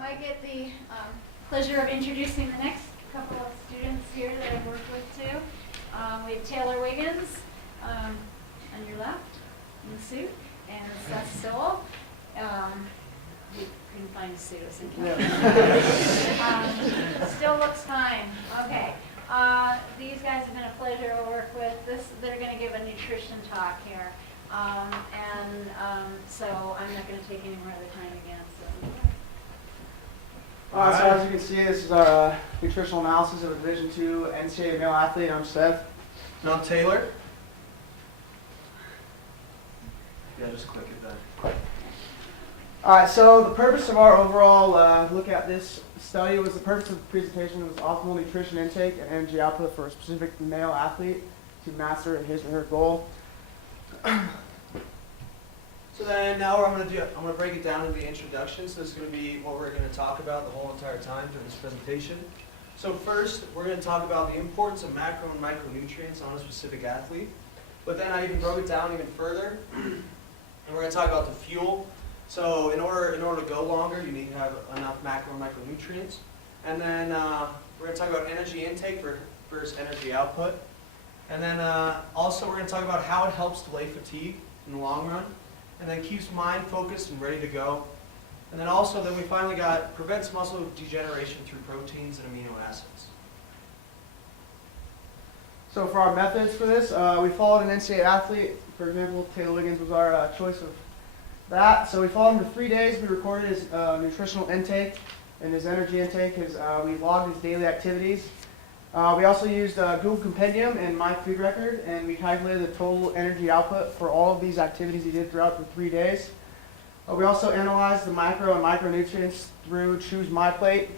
I get the pleasure of introducing the next couple of students here that I've worked with too. We have Taylor Wiggins on your left in the suit, and Seth Stowell. We couldn't find a suit, I was thinking. Still looks fine. Okay. These guys have been a pleasure to work with. They're going to give a nutrition talk here. So I'm not going to take any more of the time again. So as you can see, this is our nutritional analysis of a Division II NCAA male athlete. I'm Seth. And I'm Taylor. Yeah, just click it then. All right, so the purpose of our overall look at this study was the purpose of the presentation was optimal nutrition intake and energy output for a specific male athlete to master his or her goal. So then now what I'm going to break it down into the introduction. So this is going to be what we're going to talk about the whole entire time during this presentation. So first, we're going to talk about the importance of macro and micronutrients on a specific athlete. But then I even broke it down even further, and we're going to talk about the fuel. So in order to go longer, you need to have enough macro and micronutrients. And then we're going to talk about energy intake versus energy output. And then also we're going to talk about how it helps delay fatigue in the long run. And then keeps mind focused and ready to go. And then also we finally got prevents muscle degeneration through proteins and amino acids. So for our methods for this, we followed an NCAA athlete. For example, Taylor Wiggins was our choice of that. So we followed him for 3 days. We recorded his nutritional intake and his energy intake. We logged his daily activities. We also used Google Compendium and My Food Record, and we calculated the total energy output for all of these activities he did throughout the 3 days. We also analyzed the micro and micronutrients through Choose My Plate,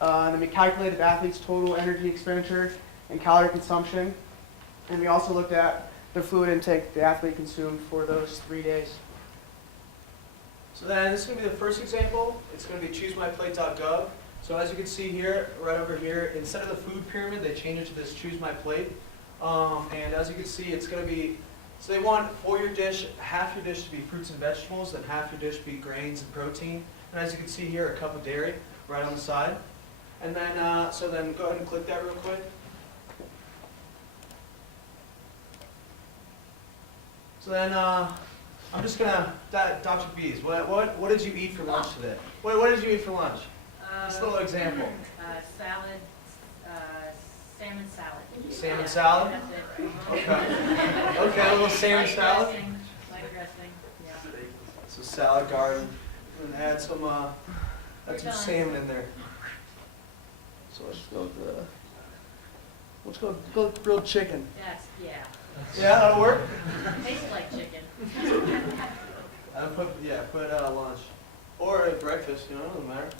and then we calculated the athlete's total energy expenditure and calorie consumption, and we also looked at the fluid intake the athlete consumed for those 3 days. So then this is going to be the first example. It's going to be choosemyplate.gov. So as you can see here, right over here, instead of the food pyramid, they changed it to this Choose My Plate. And as you can see, it's going to be, so they want for your dish, half your dish to be fruits and vegetables, and half your dish to be grains and protein. And as you can see here, a cup of dairy right on the side. And then, so then go ahead and click that real quick. So then, I'm just going to, Dr. Bees, what did you eat for lunch today? What did you eat for lunch? Just a little example. Salad, salmon salad. Salmon salad? That's it. Okay. Okay, a little salmon salad. Light dressing, yeah. So salad garden, and add some salmon in there. So let's go with grilled chicken. That's, yeah. Yeah, that'll work. Tastes like chicken. Put it out at lunch. Or at breakfast, it doesn't matter.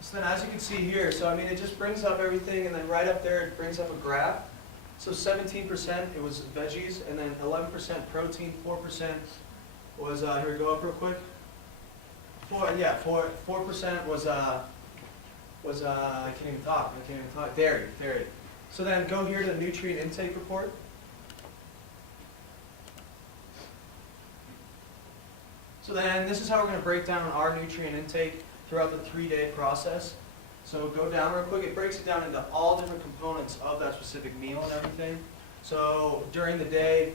So then as you can see here, so I mean it just brings up everything, and then right up there it brings up a graph. So 17% it was veggies, and then 11% protein, 4% was here we go up real quick. 4% was I can't even talk. Dairy. So then go here to the nutrient intake report. So then this is how we're going to break down our nutrient intake throughout the 3-day process. So go down real quick. It breaks it down into all different components of that specific meal and everything. So during the day,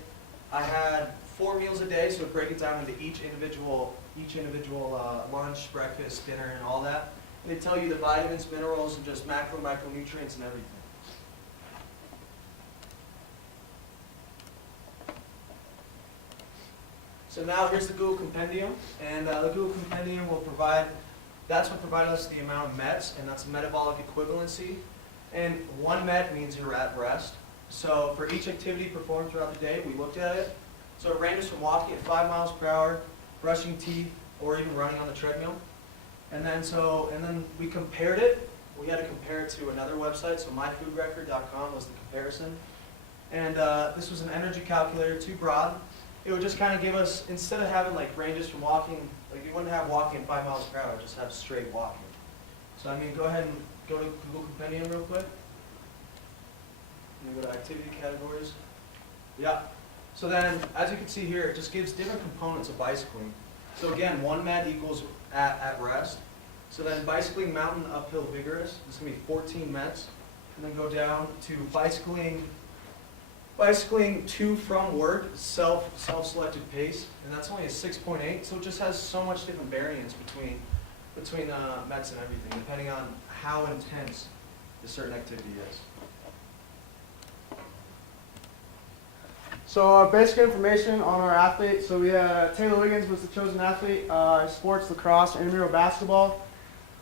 I had 4 meals a day, so break it down into each individual lunch, breakfast, dinner, and all that. And they tell you the vitamins, minerals, and just macro, micronutrients, and everything. So now here's the Google Compendium, and the Google Compendium will provide, that's what provided us the amount of METs, and that's metabolic equivalency. And 1 MET means you're at rest. So for each activity performed throughout the day, we looked at it. So it ranges from walking at 5 miles per hour, brushing teeth, or even running on the treadmill. And then we compared it. We had to compare it to another website, so myfoodrecord.com was the comparison. And this was an energy calculator, too broad. It would just kind of give us, instead of having like ranges from walking, like you wouldn't have walking at 5 miles per hour, just have straight walking. So I mean, go ahead and go to Google Compendium real quick. And go to activity categories. Yeah. So then, as you can see here, it just gives different components of bicycling. So again, 1 met equals at rest. So then bicycling mountain uphill vigorous, this is going to be 14 mets. And then go down to bicycling to from work, self-selected pace, and that's only a 6.8, so it just has so much different variance between mets and everything, depending on how intense the certain activity is. So basic information on our athlete. So we had Taylor Wiggins was the chosen athlete. Sports, lacrosse, and intramural basketball.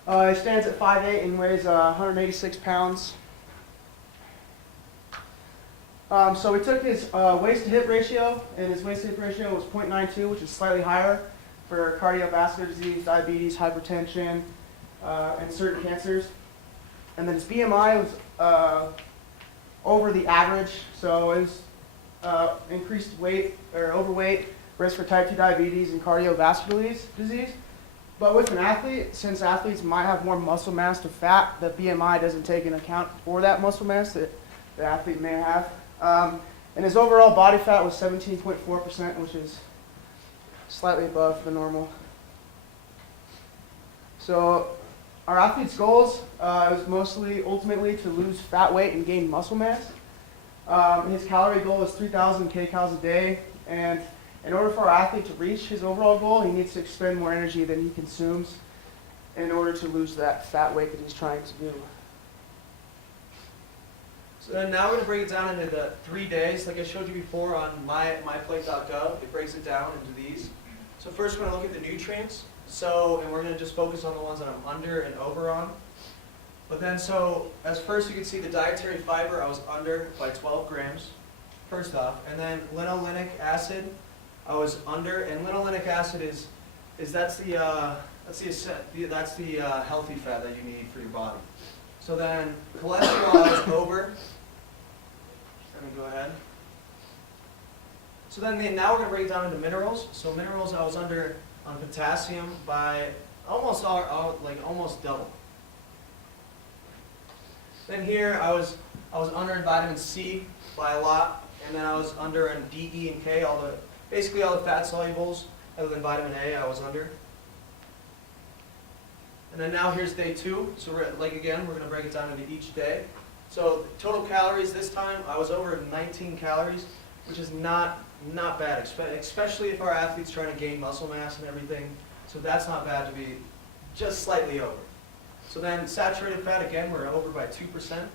He stands at 5'8" and weighs 186 pounds. So we took his waist to hip ratio, and his waist to hip ratio was 0.92, which is slightly higher for cardiovascular disease, diabetes, hypertension, and certain cancers. And then his BMI was over the average, so it was increased weight or overweight, risk for type 2 diabetes and cardiovascular disease. But with an athlete, since athletes might have more muscle mass to fat, the BMI doesn't take into account for that muscle mass that the athlete may have. And his overall body fat was 17.4%, which is slightly above the normal. So our athlete's goals was mostly ultimately to lose fat weight and gain muscle mass. His calorie goal is 3,000 kcals a day, and in order for our athlete to reach his overall goal, he needs to expend more energy than he consumes in order to lose that fat weight that he's trying to do. So then now we're going to break it down into the 3 days, like I showed you before on myplate.gov. It breaks it down into these. So first we're going to look at the nutrients. And we're going to just focus on the ones that I'm under and over on. But then as first you can see the dietary fiber, I was under by 12 grams, first off. And then linolenic acid, I was under. And linolenic acid that's the healthy fat that you need for your body. So then cholesterol I was over. Let me go ahead. So then now we're going to break it down into minerals. So minerals I was under on potassium by almost double. Then here I was under in vitamin C by a lot, and then I was under in D, E, and K, basically all the fat solubles other than vitamin A I was under. And then now here's day 2. So we're going to break it down into each day. So total calories this time, I was over 19 calories, which is not bad, especially if our athlete's trying to gain muscle mass and everything. So that's not bad to be just slightly over. So then saturated fat, again, we're over by 2%.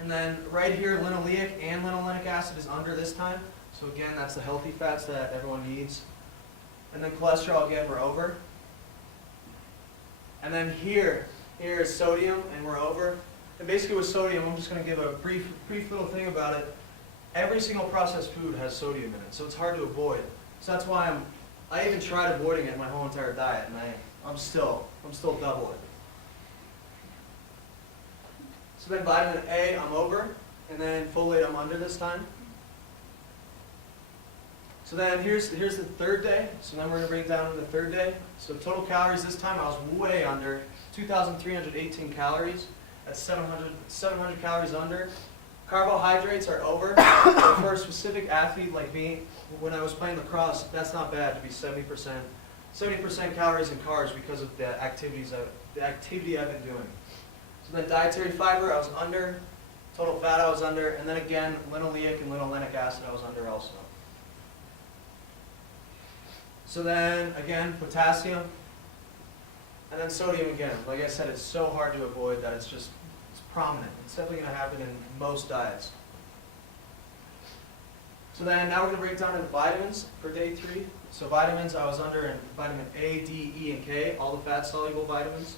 And then right here, linoleic and linolenic acid is under this time. So again, that's the healthy fats that everyone needs. And then cholesterol, again, we're over. And then here is sodium, and we're over. And basically with sodium, I'm just going to give a brief little thing about it. Every single processed food has sodium in it, so it's hard to avoid. So that's why I even tried avoiding it my whole entire diet, and I'm still double it. So then vitamin A, I'm over, and then folate, I'm under this time. So then here's the 3rd day. So then we're going to break it down to the 3rd day. So total calories this time, I was way under, 2,318 calories. That's 700 calories under. Carbohydrates are over. But for a specific athlete like me, when I was playing lacrosse, that's not bad to be 70% calories and carbs because of the activity I've been doing. So then dietary fiber, I was under. Total fat, I was under. And then again, linoleic and linolenic acid, I was under also. So then, again, potassium, and then sodium again. Like I said, it's so hard to avoid that it's prominent. It's definitely going to happen in most diets. So then now we're going to break it down into vitamins for day 3. So vitamins, I was under in vitamin A, D, E, and K, all the fat-soluble vitamins.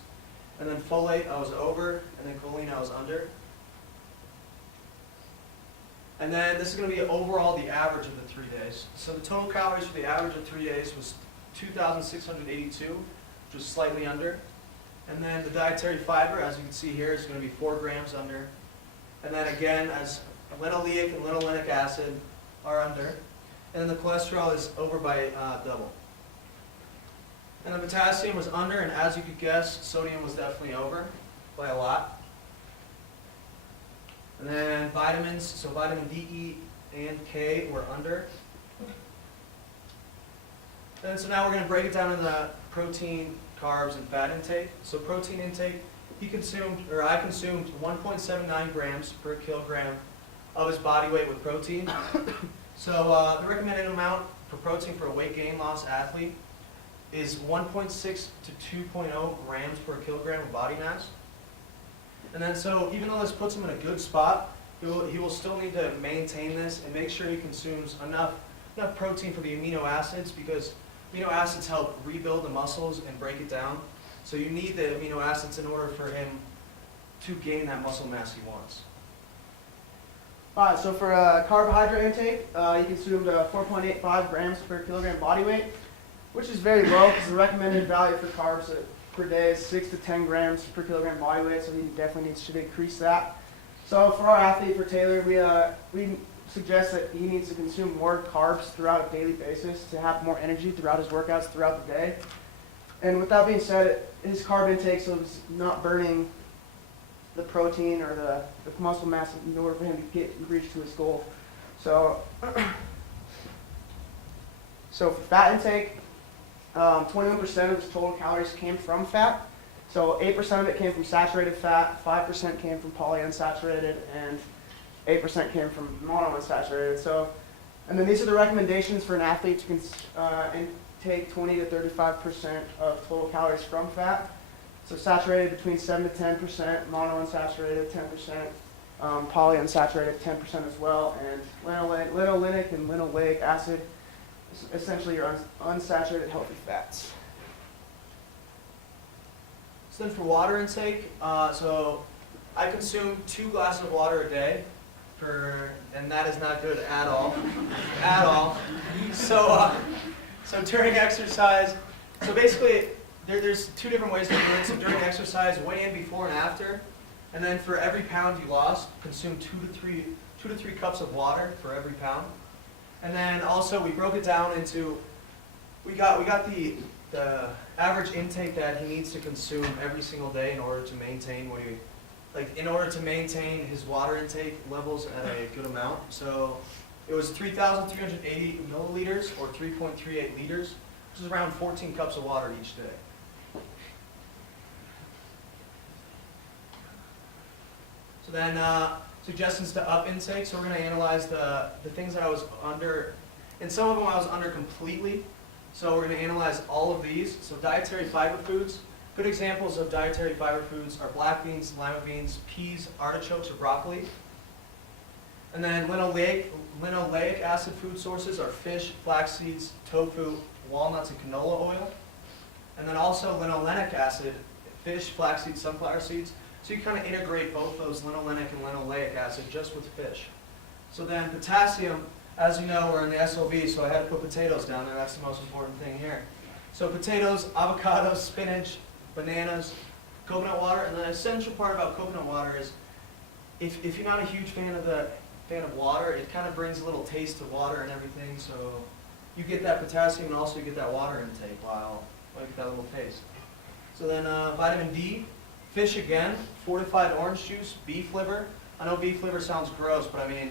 And then folate, I was over, and then choline, I was under. And then this is going to be overall the average of the 3 days. So the total calories for the average of 3 days was 2,682, which was slightly under. And then the dietary fiber, as you can see here, is going to be 4 grams under. And then again, as linoleic and linolenic acid are under. And then the cholesterol is over by double. And the potassium was under, and as you could guess, sodium was definitely over by a lot. And then vitamins, so vitamin D, E, and K were under. And so now we're going to break it down into protein, carbs, and fat intake. So protein intake, I consumed 1.79 grams per kilogram of his body weight with protein. So the recommended amount for protein for a weight gain loss athlete is 1.6 to 2.0 grams per kilogram of body mass. And then so even though this puts him in a good spot, he will still need to maintain this and make sure he consumes enough protein for the amino acids, because amino acids help rebuild the muscles and break it down. So you need the amino acids in order for him to gain that muscle mass he wants. Alright, so for carbohydrate intake, he consumed 4.85 grams per kilogram body weight, which is very low because the recommended value for carbs per day is 6 to 10 grams per kilogram body weight, so he definitely needs to increase that. So for our athlete, for Taylor, we suggest that he needs to consume more carbs throughout a daily basis to have more energy throughout his workouts throughout the day. And with that being said, his carb intake, so he's not burning the protein or the muscle mass in order for him to reach to his goal. So, for fat intake, 21% of his total calories came from fat. So 8% of it came from saturated fat, 5% came from polyunsaturated, and 8% came from monounsaturated. So, and then these are the recommendations for an athlete to intake 20 to 35% of total calories from fat. So saturated between 7 to 10%, monounsaturated 10%, polyunsaturated 10% as well, and linolenic and linoleic acid, essentially your unsaturated healthy fats. So then for water intake, so I consume 2 glasses of water a day, and that is not good at all, at all. So during exercise, so basically there's 2 different ways to do it. So during exercise, weigh in before and after, and then for every pound you lost, consume 2 to 3 cups of water for every pound. And then also we broke it down into, we got the average intake that he needs to consume every single day in order to maintain his water intake levels at a good amount. So it was 3,380 milliliters or 3.38 liters, which is around 14 cups of water each day. So then suggestions to up intake. So we're going to analyze the things that I was under, and some of them I was under completely. So we're going to analyze all of these. So dietary fiber foods. Good examples of dietary fiber foods are black beans, lima beans, peas, artichokes, or broccoli. And then linoleic acid food sources are fish, flax seeds, tofu, walnuts, and canola oil. And then also linolenic acid, fish, flax seeds, sunflower seeds. So you kind of integrate both those linolenic and linoleic acid just with fish. So then potassium, as you know, we're in the SOV, so I had to put potatoes down there. That's the most important thing here. So potatoes, avocados, spinach, bananas, coconut water. And the essential part about coconut water is if you're not a huge fan of water, it kind of brings a little taste to water and everything. So you get that potassium and also you get that water intake while you get that little taste. So then vitamin D, fish again, fortified orange juice, beef liver. I know beef liver sounds gross, but I mean,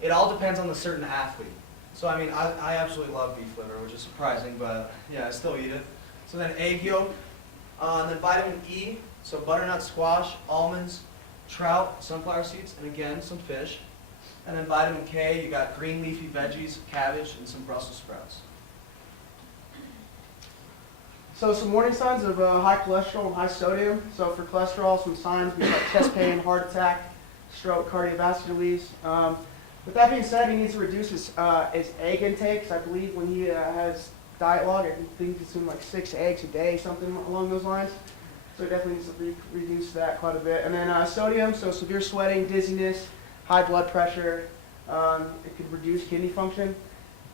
it all depends on the certain athlete. So I mean, I absolutely love beef liver, which is surprising, but yeah, I still eat it. So then egg yolk, and then vitamin E, so butternut squash, almonds, trout, sunflower seeds, and again, some fish. And then vitamin K, you got green leafy veggies, cabbage, and some Brussels sprouts. So some warning signs of high cholesterol and high sodium. So for cholesterol, some signs we like chest pain, heart attack, stroke, cardiovascular disease. With that being said, he needs to reduce his egg intake. I believe when he has diet log, I think he consumes like 6 eggs a day, something along those lines. So he definitely needs to reduce that quite a bit. And then sodium, so severe sweating, dizziness, high blood pressure. It could reduce kidney function.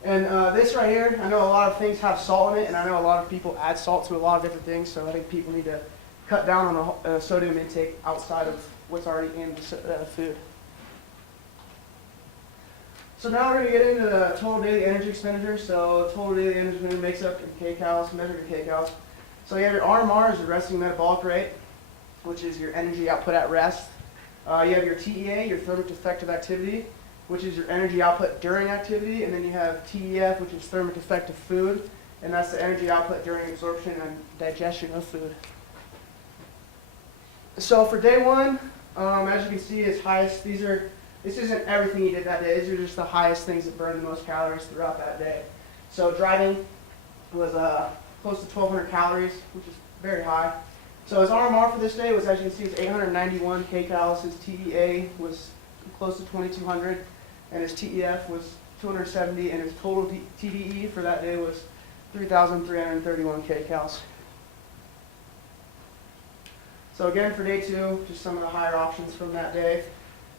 And this right here, I know a lot of things have salt in it, and I know a lot of people add salt to a lot of different things, so I think people need to cut down on the sodium intake outside of what's already in the food. So now we're going to get into the total daily energy expenditure. So total daily energy expenditure makes up in kcals, measured in kcals. So you have your RMR, is your resting metabolic rate, which is your energy output at rest. You have your TEA, your thermic effective activity, which is your energy output during activity, and then you have TEF, which is thermic effective food, and that's the energy output during absorption and digestion of food. So for day one, as you can see, his highest, this isn't everything he did that day, these are just the highest things that burn the most calories throughout that day. So driving was close to 1,200 calories, which is very high. So his RMR for this day was, as you can see, is 891 kcals. His TEA was close to 2,200, and his TEF was 270, and his total TDE for that day was 3,331 kcals. So again, for day two, just some of the higher options from that day.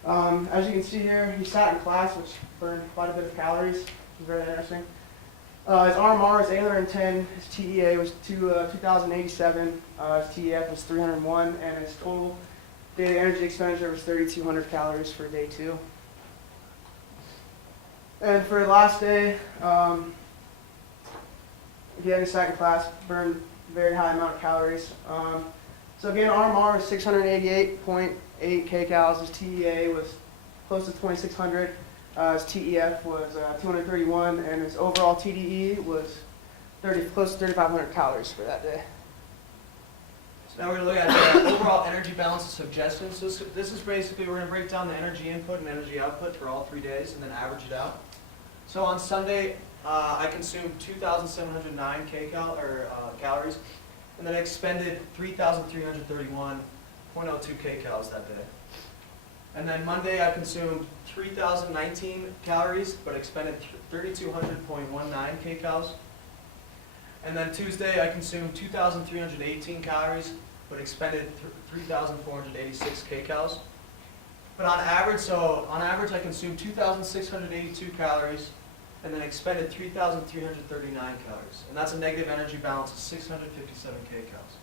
As you can see here, he sat in class, which burned quite a bit of calories. It was very interesting. His RMR was 810, his TEA was 2,087, his TEF was 301, and his total daily energy expenditure was 3,200 calories for day two. And for the last day, again, he sat in class, burned a very high amount of calories. So again, RMR was 688.8 kcals, his TEA was close to 2,600. His TEF was 231, and his overall TDE was close to 3,500 calories for that day. So now we're going to look at the overall energy balance of suggestions. So this is basically, we're going to break down the energy input and energy output for all 3 days and then average it out. So on Sunday, I consumed 2,709 calories, and then I expended 3,331.02 kcals that day. And then Monday, I consumed 3,019 calories, but expended 3,200.19 kcals. And then Tuesday, I consumed 2,318 calories, but expended 3,486 kcals. But on average, I consumed 2,682 calories, and then expended 3,339 calories. And that's a negative energy balance of 657 kcals.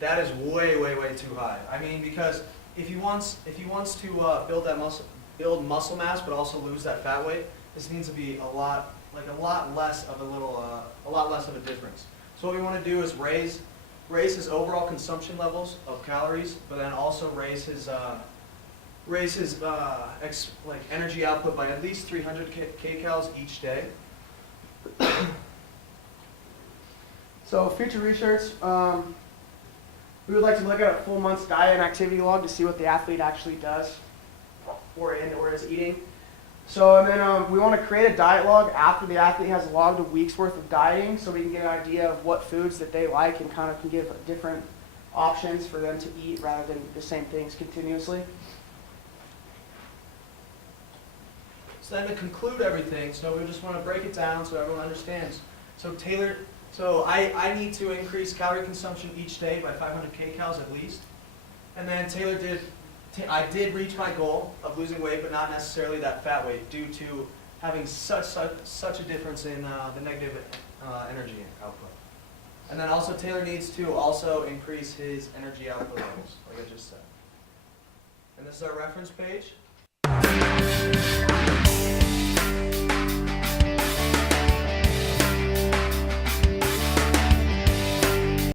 That is way, way, way too high. I mean, because if he wants to build muscle mass, but also lose that fat weight, this needs to be a lot less of a difference. So what we want to do is raise his overall consumption levels of calories, but then also raise his energy output by at least 300 kcals each day. So future research, we would like to look at a full month's diet and activity log to see what the athlete actually does or is eating. So, and then we want to create a diet log after the athlete has logged a week's worth of dieting, so we can get an idea of what foods that they like and kind of can give different options for them to eat rather than the same things continuously. So then to conclude everything, so we just want to break it down so everyone understands. So I need to increase calorie consumption each day by 500 kcals at least. And then I did reach my goal of losing weight, but not necessarily that fat weight due to having such a difference in the negative energy output. And then also Taylor needs to also increase his energy output levels, like I just said. And this is our reference page.